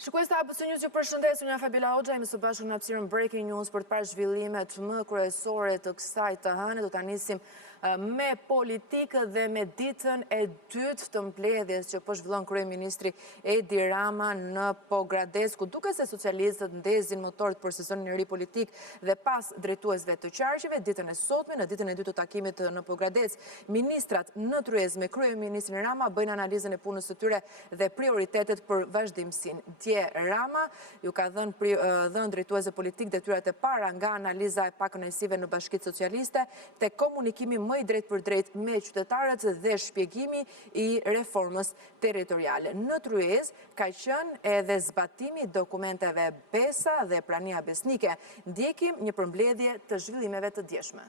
Shikues të ABC News, ju përshëndes, unë jam Fabiola Hoxha, jemi së bashku në hapësirën Breaking News për të parë zhvillimet më kryesore të kësaj të hëne. Do ta nisim me politikë dhe me ditën e dytë të mbledhjes që po zhvillon kryeministri Edi Rama në Pogradec, ku duke se socialistët ndezin motorët për sezonin e ri politik dhe pas drejtuesve të qarqeve. Ditën e sotme, në ditën e dytë të takimit në Pogradec, ministrat në tryezë me kryeministrin Rama bëjnë analizën e punës së tyre dhe prioritetet për vazhdimsinë. Rama ju ka dhënë drejtuese politik detyrat e para nga analiza e pakënaqësive në Bashkitë Socialiste, te komunikimi më i drejt për drejt me qytetarët dhe shpjegimi i reformës territoriale. Në tryezë ka qenë edhe zbatimi i dokumenteve Besa dhe prania besnike. Ndjekim një përmbledhje të zhvillimeve të djeshme.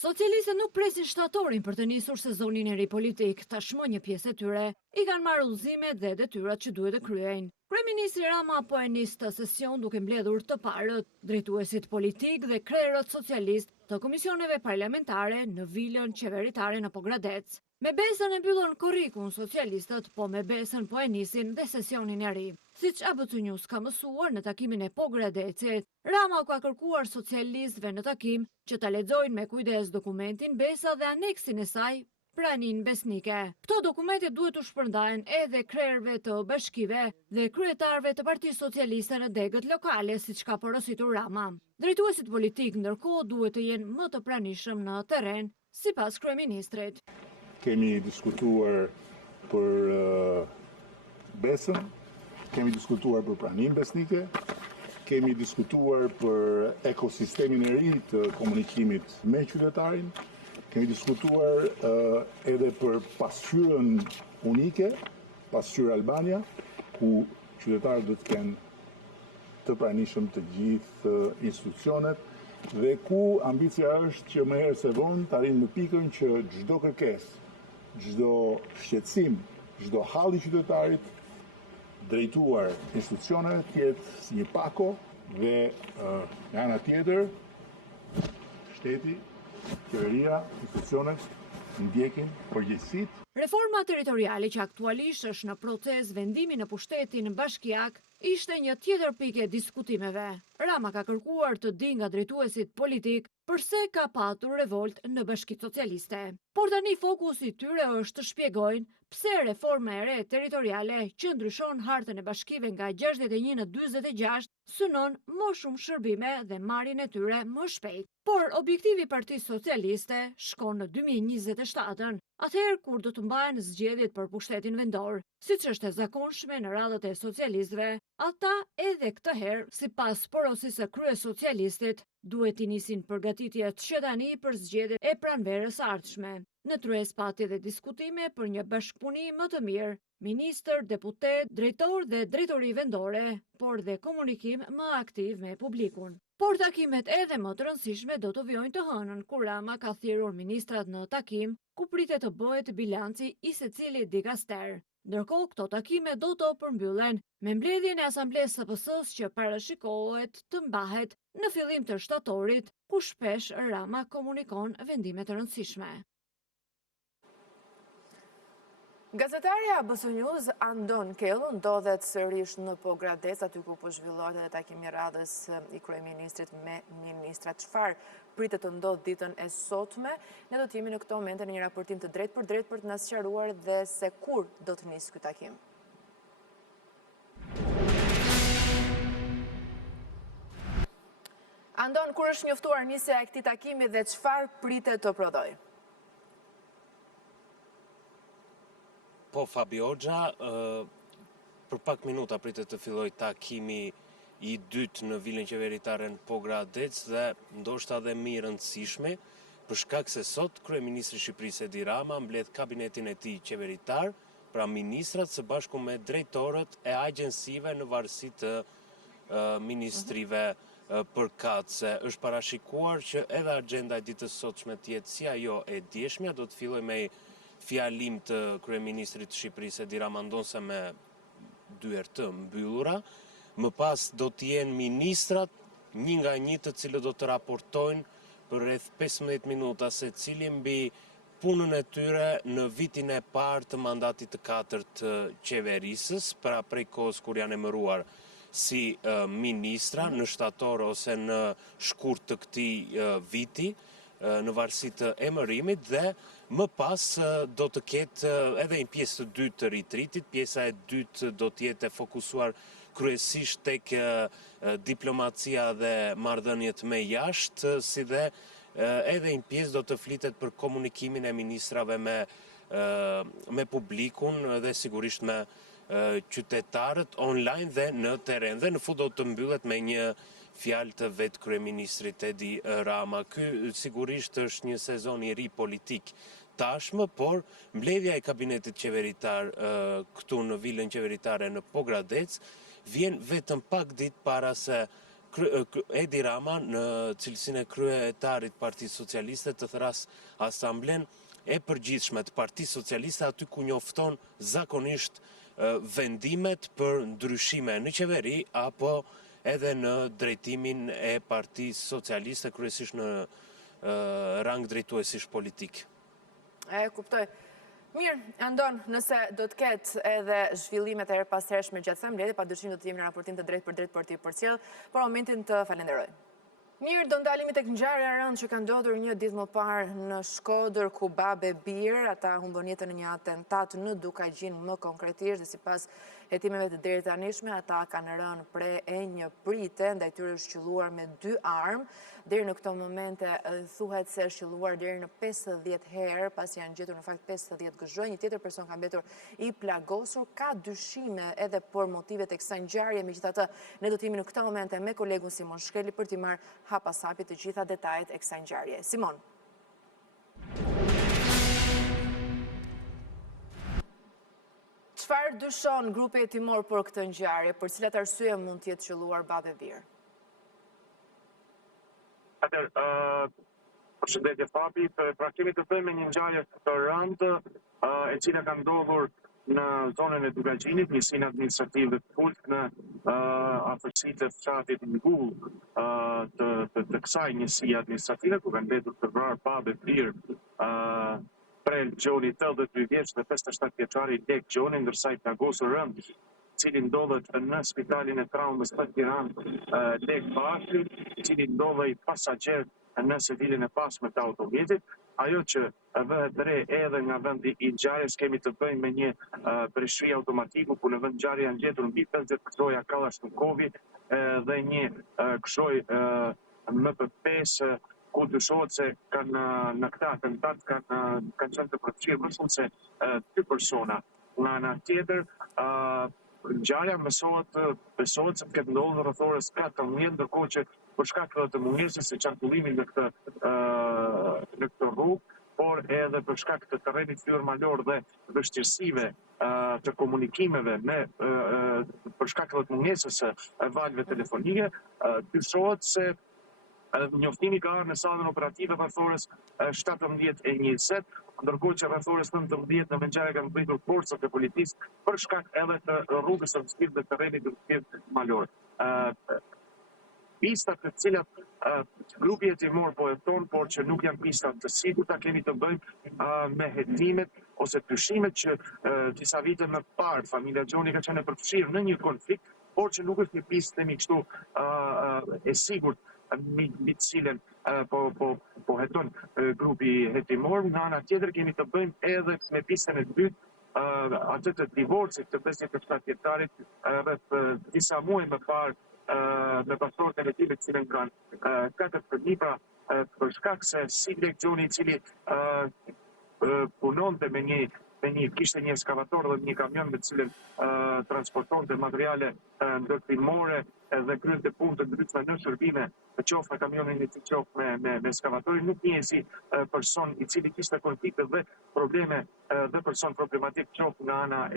Socialistët nuk presin shtatorin për të nisur sezonin e ri politik, tashmë një pjesë e tyre i kanë marrë udhëzimet dhe detyrat që duhet të kryejnë. Kryeministri Rama po e nis të sesion duke mbledhur të parët, drejtuesit politik dhe krerët socialist të komisioneve parlamentare në vilën qeveritare në Pogradec. Me Besën e mbyllën korrikun socialistët, po me Besën po e nisin dhe sesionin e ri. Siç ABC News ka mësuar në takimin e Pogradecit, Rama ka kërkuar socialistëve në takim që ta lexojnë me kujdes dokumentin Besa dhe aneksin e saj, pranin besnike. Këto dokumente duhet të shpërndahen edhe krerëve të bashkive dhe kryetarëve të Partisë Socialiste në degët lokale, siç ka porositur Rama. Drejtuesit politik ndërkohë duhet të jenë më të pranishëm në terren, sipas kryeministrit. Kemi diskutuar për Besën, kemi diskutuar për praninë besnike, kemi diskutuar për ekosistemin e ri të komunikimit me qytetarin, kemi diskutuar edhe për pasqyrën unike, pasqyrë Albania, ku qytetarët do të kenë të pranishëm të gjithë institucionet dhe ku ambicia është që më herë se vonë të arrijmë në pikën që çdo kërkesë, çdo shqetësim, çdo halli i qytetarit drejtuar institucioneve të jetë si një pako dhe nga ana tjetër shteti, qeveria, institucionet ndjekin përgjegjësitë. Reforma territoriale që aktualisht është në proces vendimi në pushtetin bashkiak ishte një tjetër pikë e diskutimeve. Rama ka kërkuar të di nga drejtuesit politik përse ka patur revolt në Bashkitë Socialiste. Por tani fokusi i tyre është të shpjegojnë pse reforma e re territoriale që ndryshon hartën e bashkive nga 61 në 46 synon më shumë shërbime dhe marrjen e tyre më shpejt. Por objektivi i Partisë Socialiste shkon në 2027-ën, atëherë kur do të mbahen zgjedhjet për pushtetin vendor. Siç është e zakonshme në radhët e socialistëve, ata edhe këtë herë, sipas porosisë së kryesocialistit, duhet të nisin përgatitjet që tani për zgjedhjet e pranverës së ardhshme. Në tryezë pati dhe diskutime për një bashkëpunim më të mirë, ministër, deputet, drejtor dhe drejtori vendore, por dhe komunikim më aktiv me publikun. Por takimet edhe më të rëndësishme do të vijojnë të hënën, kur Rama ka thirrur ministrat në takim, ku pritet të bëhet bilanci i secilit dikaster. Ndërkohë, këto takime do të përmbyllen me mbledhjen e asamblesë së PS-s që parashikohet të mbahet në fillim të shtatorit, ku shpesh Rama komunikon vendime të rëndësishme. Gazetarja ABC News Andon Kellu ndodhet sërish në Pogradec, aty ku po zhvillohet edhe takimi i radhës i kryeministrit me ministrat. Çfarë pritet të ndodhë ditën e sotme? Ne do të jemi në këto momente në një raportim të drejt për të na sqaruar dhe se kur do të nisë ky takim. Andon, kur është njoftuar nisja e këtij takimi dhe çfarë pritet të prodhojë? Po, Fabiola, për pak minuta pritet të filloj takimi i dytë në vilën qeveritare në Pogradec dhe ndoshta dhe më i rëndësishme, për shkak se sot kryeministri i Shqipërisë Edi Rama mbledh kabinetin e tij qeveritar, pra ministrat së bashku me drejtorët e agjensive në varësi të ministrive përkatëse. Është parashikuar që edhe agenda e ditës sotshme të jetë si ajo e djeshmja, do të filloj me fjalim të kryeministrit të Shqipërisë Edi Rama, ndonse me dyer të mbyllura. Më pas do të jenë ministrat, një nga një, të cilët do të raportojnë për rreth 15 minuta secili mbi punën e tyre në vitin e parë të mandatit të 4 të qeverisës, pra prej kohës kur janë emëruar si ministra në shtator ose në shkurt të këtij viti, në varësi të emërimit, dhe më pas do të ketë edhe një pjesë të dytë të ritritit. Pjesa e dytë do të jetë fokusuar kryesisht tek diplomacia dhe marrëdhëniet me jashtë, si dhe edhe një pjesë do të flitet për komunikimin e ministrave me publikun dhe sigurisht me qytetarët online dhe në terren. Dhe në fund do të mbyllet me një fjalë të vetë kryeministrit Edi Rama. Ky sigurisht është një sezon i ri politik tashmë, por mbledhja e kabinetit qeveritar këtu në vilën qeveritare në Pogradec vjen vetëm pak ditë para se Edi Rama në cilësinë e kryetarit Partisë Socialiste të thras asamblen e përgjithshme të Partisë Socialiste, aty ku njofton zakonisht vendimet për ndryshime në qeveri apo edhe në drejtimin e Partisë Socialiste, kryesisht në rang drejtuesish politik. E kuptoj. Mirë, ndon, nëse do të ketë edhe zhvillimet e herpashershme gjatë kësaj mbledhje, padyshim do të jemi në raportim të drejtë për drejtë për të përcjell, por momentin të falenderoj. Mirë, do ndalemi tek ngjarja e rëndë që ka ndodhur një ditë më parë në Shkodër, ku babë e birë, ata humbën jetën në një atentat në Dukajgjin më konkretisht, dhe sipas hetimeve të deri tanishme, ata kanë rënë pre e një prite, ndaj tyre është qelluar me 2 armë. Deri në këto momente thuhet se është qelluar deri në 50 herë, pasi janë gjetur në fakt 50 gëzhë. Një tjetër person ka mbetur i plagosur. Ka dyshime edhe për motivet e kësaj ngjarje, megjithatë ne do të jemi në këto momente me kolegun Simon Shkreli për t'i marrë hapasapi të gjitha detajet e kësaj ngjarje. Simon. Çfarë dyshon grupi hetimor për këtë ngjarje, për cilat arsye mund të jetë qelluar babë e birë? Përshëndetje Fabi, pra kemi të bëjmë një ngjarje të rëndë e cila ka ndodhur në zonën e Dukajgjinit, njësinë administrative të Pult në afërsitë të fshatit Ngull të kësaj njësie administrative, ku kanë mbetur të vrarë babë e birë Prel Gjoni, 82 vjeç dhe 57 vjeçari Lek Gjoni, ndërsa i plagosur rënd, cili ndodhet në spitalin e traumës të Tiranë Lek Bashi, cili ndodhej pasagjer në sedilin e pasme të automjetit. Ajo që vëhet re edhe nga vendi i ngjarjes, kemi të bëjmë me një breshri automatiku, ku në vend ngjarje janë gjetur mbi 50 këshoja Kalashnikov dhe një këshoj MP5, ku dyshohet se në këta atentat kanë qenë të përfshirë më shumë se 2 persona. Nga ana tjetër, ngjarja besohet se këtë ndodhur rreth orës 14, ndërkohë që për shkak të mungesës së qarkullimit në këtë rrugë, por edhe për shkak të terrenit fyer malor dhe vështirësive të komunikimeve për shkak të mungesës së valve telefonike, dyshohet se njoftimi ka ardhur në sallën operative rreth orës 17:20, ndërkohë që rreth orës 19 në ngjarje kanë pritur forcat e policisë për shkak edhe të rrugës së vështirë dhe terrenit të vështirë malor. Pistat të cilat grupi hetimor po heton, por që nuk janë pistat të sigurta, kemi të bëjmë me hetimet ose dyshimet që disa vite më parë familja Gjoni ka qenë e përfshirë në një konflikt, por që nuk është një pistë themi kështu e sigurt mbi të cilën po heton grupi hetimor. Nga ana tjetër kemi të bëjmë edhe me pistën e dytë, atë të divorcit të 57 vjetarit rreth disa muaj më parë me pasorët e hetimit, cilën kanë 4 fëmijë, për shkak se si Lek Gjoni, i cili punonte kishte një ekskavator dhe një kamion me të cilën transportonte materiale ndërtimore dhe kryente punë të ndryshme në shërbime, qoftë me kamionin i qoftë me ekskavatorin, nuk njeh person i cili kishte konflikte dhe probleme dhe person problematik, qoftë nga ana e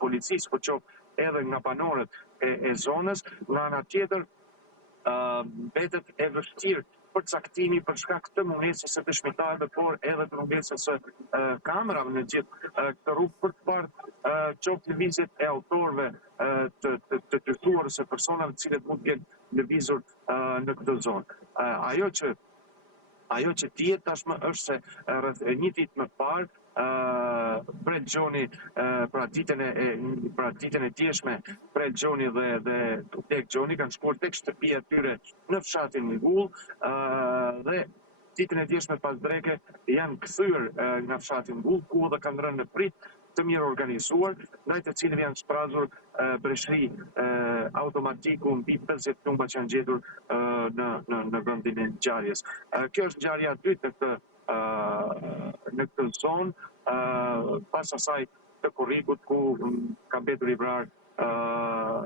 policisë, por qoftë edhe nga banorët e zonës. Nga ana tjetër, mbetet e vështirë përcaktimi për shkak të mungesës së dëshmitarëve, por edhe të mungesës së kamerave në gjithë këtë rrugë për të parë qoftë lëvizjet e autorëve të dërtuar ose personave të cilët mund të jenë lëvizur në këtë zonë. Ajo që dihet tashmë është se rreth një ditë më parë Pret Gjoni pra ditën e djeshme Pret Gjoni dhe Tek Gjoni kanë shkuar tek shtëpia e tyre në fshatin Ngull dhe ditën e djeshme pas dreke janë kthyer nga fshati Ngull ku edhe kanë rënë në prit të mirë organizuar, ndaj të cilëve janë shprehur breshri automatiku mbi 50 plumba që janë gjetur në vendin e ngjarjes. Kjo është ngjarja e dytë në këtë zonë, pas asaj të Korrikut ku ka mbetur i vrarë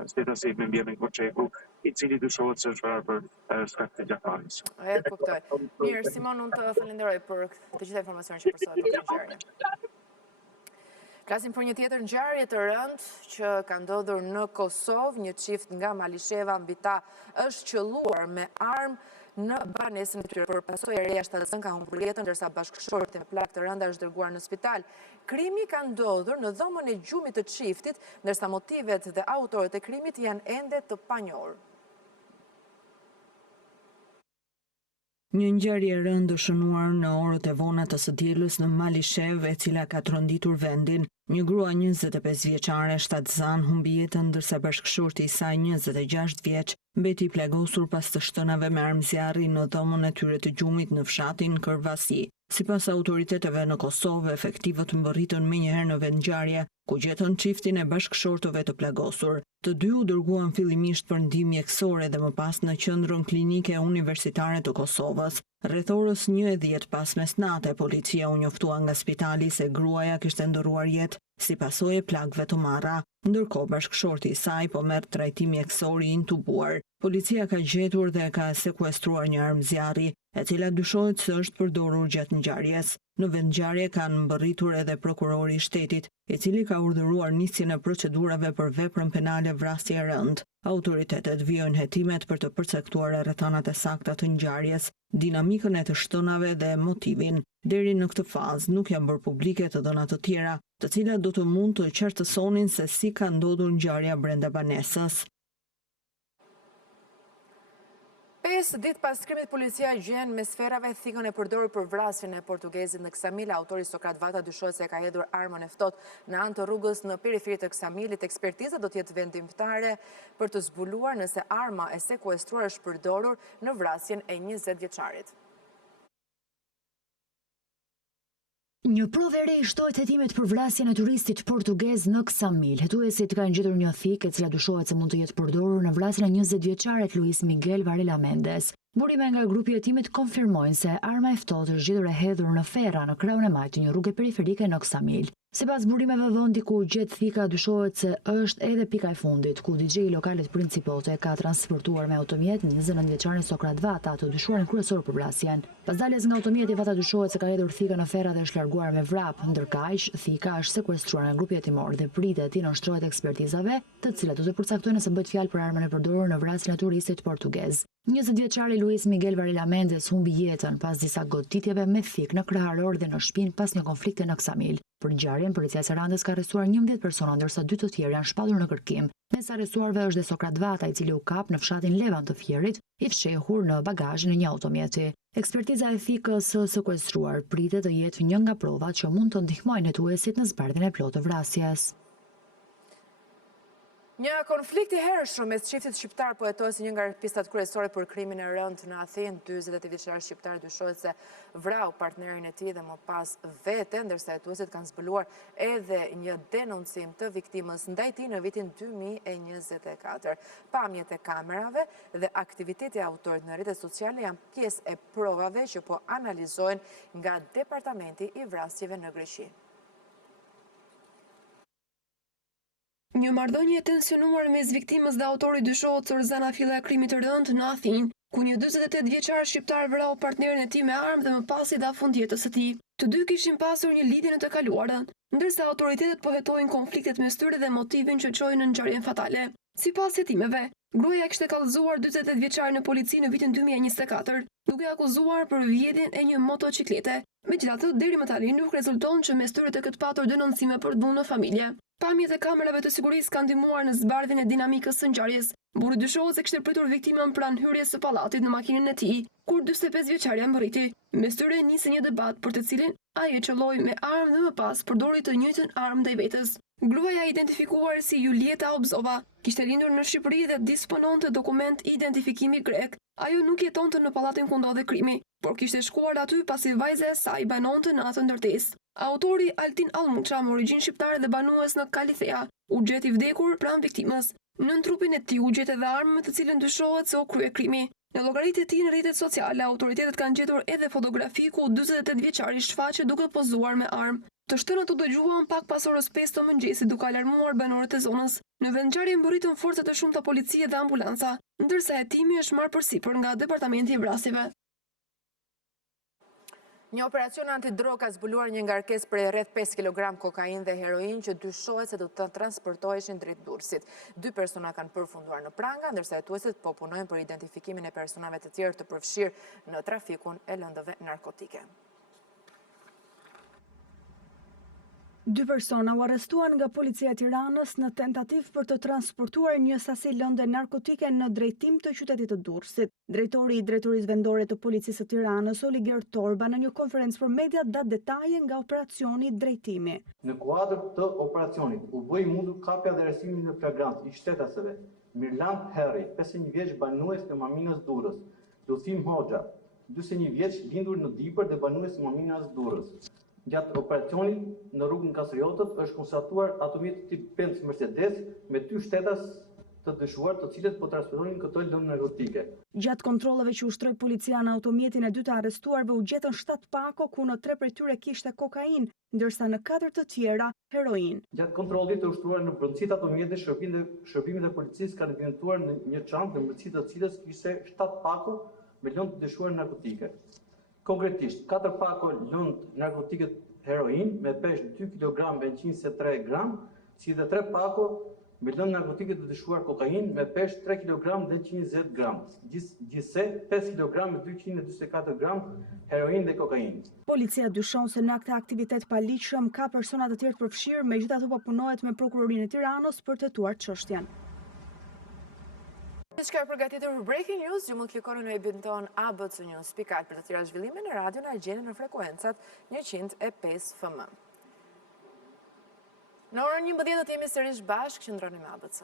stetasi me mbiemrin Koçeku, i cili dyshohet se është vrarë për shkak të gjafaris. E kuptoj. Mirë, Simon, unë të falenderoj për të gjitha informacionet që përsohet për këtë ngjarje. Flasim për një tjetër ngjarje të rëndë që ka ndodhur në Kosovë, një çift nga Malisheva mbi ta është qelluar me armë në banesën e tyre. Për pasojë e reja shtatëzën ka humbur jetën, ndërsa bashkëshorti me plagë të rënda është dërguar në spital. Krimi ka ndodhur në dhomën e gjumit të çiftit, ndërsa motivet dhe autorët e krimit janë ende të panjohur. Një ngjarje e rëndë shënuar në orët e vona të së dielës në Malishev, e cila ka tronditur vendin. Një grua 25 vjeçare shtatzan humbi jetën, ndërsa bashkëshorti i saj 26 vjeç mbeti i plagosur pas të shtënave me armë zjarri në dhomën e tyre të gjumit në fshatin Kërvasi. Sipas autoriteteve në Kosovë, efektivët mbërritën menjëherë në vend ngjarje, ku gjetën çiftin e bashkëshortëve të plagosur. Të dy u dërguan fillimisht për ndihmë mjekësore dhe më pas në qendrën klinike universitare të Kosovës. Rreth orës 1:10 pas mesnate, policia u njoftua nga spitali se gruaja kishte ndërruar jetë si pasojë e plagëve të marra, ndërkohë bashkëshorti i saj po merr trajtim mjekësor i intubuar. Policia ka gjetur dhe ka sekuestruar një armë zjarri, e cila dyshohet se është përdorur gjatë ngjarjes. Në vend ngjarje kanë mbërritur edhe prokurori i shtetit, i cili ka urdhëruar nisjen e procedurave për veprën penale vrasje e rëndë. Autoritetet vijojnë hetimet për të përcaktuar rrethanat e sakta të ngjarjes, dinamikën e të shtënave dhe motivin. Deri në këtë fazë nuk janë bërë publike të dhëna të tjera, të cilat do të mund të qartësonin se si ka ndodhur ngjarja brenda banesës. 5 ditë pas krimit, policia gjen me sferave thikën e përdorur për vrasjen e portugezit në Ksamil. Autori Sokrat Vata dyshohet se ka hedhur armën e ftohtë në anë të rrugës në periferi të Ksamilit. Ekspertiza do të jetë vendimtare për të zbuluar nëse arma e sekuestruar është përdorur në vrasjen e 20 vjeçarit. Një provë e re i shtohet hetimet për vrasjen e turistit portugez në Ksamil. Hetuesit kanë gjetur një thikë e cila dyshohet se mund të jetë përdorur në vrasjen e 20 vjeçarit Luis Miguel Varela Mendes. Burime nga grupi i hetimit konfirmojnë se arma e ftohtë është gjetur e hedhur në ferra në krahun e majtë të një rruge periferike në Ksamil. Sipas burimeve, vendi ku gjet thika dyshohet se është edhe pika e fundit, ku DJ i lokalit Principote ka transportuar me automjet 29 vjeçarin Sokrat Vata, të dyshuarin kryesor për vrasjen. Pas daljes nga automjeti, Vata dyshohet se ka hedhur thika në ferra dhe është larguar me vrap, ndërkaq thika është sekuestruar nga grupi hetimor dhe pritet i nënshtrohet ekspertizave, të cilat do të përcaktojnë nëse bëhet fjalë për armën e përdorur në vrasjen e turistit portugez. 20 vjeçari Luis Miguel Varela Mendes humbi jetën pas disa goditjeve me thikë në kraharor dhe në shtëpinë pas një konflikti në Ksamil. Për ngjarjen, policia e Sarandës ka arrestuar 11 persona, ndërsa 2 të tjerë janë shpallur në kërkim. Mes arrestuarve është dhe Sokrat Vata, i cili u kap në fshatin Levan të Fierit, i fshehur në bagazhin e një automjeti. Ekspertiza e thikës së sekuestruar pritet të jetë një nga provat që mund të ndihmojnë hetuesit në zbardhjen e plotë të vrasjes. Një konflikt i hershëm mes çiftit shqiptar po hetohet si një nga pistat kryesore për krimin e rëndë në Athinë. 40 vjeçar shqiptar dyshohet se vrau partnerin e tij dhe më pas vete, ndërsa hetuesit kanë zbuluar edhe një denoncim të viktimës ndaj tij në vitin 2024. Pamjet e kamerave dhe aktiviteti i autorit në rrjetet sociale janë pjesë e provave që po analizohen nga Departamenti i Vrasjeve në Greqi. Një marrëdhënie e tensionuar mes viktimës dhe autorit dyshohet se Orzana filla e krimit të rëndë në Athinë, ku një 48 vjeçar shqiptar vrau partnerin e tij me armë dhe më pas i dha fund jetës së tij. Të dy kishin pasur një lidhje në të kaluarën, ndërsa autoritetet po hetojnë konfliktet mes tyre dhe motivin që çoi në ngjarjen fatale. Sipas hetimeve, gruaja kishte kallëzuar 48 vjeçarin në polici në vitin 2024, duke akuzuar për vjedhjen e një motociklete. Megjithatë, deri më tani nuk rezulton që mes tyre të ketë patur denoncime për dhunë në familje. Pamjet e kamerave të sigurisë kanë ndihmuar në zbardhjen e dinamikës së ngjarjes. Burri dyshohet se kishte pritur viktimën pranë hyrjes së pallatit në makinën e tij, kur 45 vjeçarja mbërriti. Mes tyre nisi një debat për të cilin ai e qelloi me armë dhe më pas përdori të njëjtën armë ndaj vetes. Gruaja identifikuar si Julieta Obzova kishte lindur në Shqipëri dhe dispononte dokument identifikimi grek. Ajo nuk jetonte në pallatin ku ndodhi krimi, por kishte shkuar aty pasi vajza e saj banonte në atë ndërtesë. Autori Altin Allmuça, me origjinë shqiptare dhe banues në Kalithea, u gjet i vdekur pranë viktimës. Nën trupin e tij u gjet edhe armë me të cilën dyshohet se u krye krimi. Në llogaritë e tij në rrjetet sociale, autoritetet kanë gjetur edhe fotografi ku 48 vjeçari shfaqet duke pozuar me armë. Të shtënët u dëgjuan pak pas orës 5 të mëngjesit duke alarmuar banorët e zonës. Në vendngjarje mbërritën forcat e shumta policie dhe ambulanca, ndërsa hetimi është marrë përsipër nga departamenti i vrasjeve. Një operacion antidrog ka zbuluar një ngarkesë prej rreth 5 kg kokainë dhe heroin që dyshohet se do të transportoheshin drejt Durrësit. 2 persona kanë përfunduar në pranga, ndërsa hetuesit po punojnë për identifikimin e personave të tjerë të përfshirë në trafikun e lëndëve narkotike. 2 persona u arrestuan nga policia e Tiranës në tentativë për të transportuar një sasi lënde narkotike në drejtim të qytetit të Durrësit. Drejtori i Drejtorisë Vendore të Policisë së Tiranës, Oliger Torba, në një konferencë për media dha detaje nga operacioni drejtimi. Në kuadër të operacionit u bë i mundur kapja dhe arrestimi në flagrant i shtetasëve Mirland Herri, 51 vjeç banues në Maminës Durrës, Luthim Hoxha, 41 vjeç lindur në Dipër dhe banues në Maminës Durrës. Gjatë operacionit në rrugën Kastriotët është konstatuar automjet tip Benz Mercedes me 2 shtetas të dyshuar, të cilët po transportonin këto lëndë narkotike. Gjatë kontrolleve që ushtroi policia në automjetin e 2 të arrestuarve u gjetën 7 pako ku në 3 prej tyre kishte kokainë, ndërsa në 4 të tjera heroin. Gjatë kontrollit të ushtruar në brendësitë e automjetit, shërbimet e policisë kanë evidentuar në një çantë në brendësi të cilës kishte 7 pako me lëndë të dyshuar narkotike. Konkretisht, 4 pako lëndë narkotike heroin me peshë 2 kg e 103 gram, si dhe 3 pako me lëndë narkotike të dyshuar kokainë me peshë 3 kg dhe 120 gram, gjithse 5 kg e 224 gram heroin dhe kokainë. Policia dyshon se në këtë aktivitet paligjshëm ka persona të tjerë të përfshirë, megjithatë po punohet me prokurorinë e Tiranës për të hetuar çështjen. Çka përgatitur për Breaking News, ju mund klikoni në webin ton abcnews.al për të tjera zhvillime në radio na gjeni në frekuencat 105 FM. Në orën 11 do të jemi sërish bashkë, qëndroni me ABC.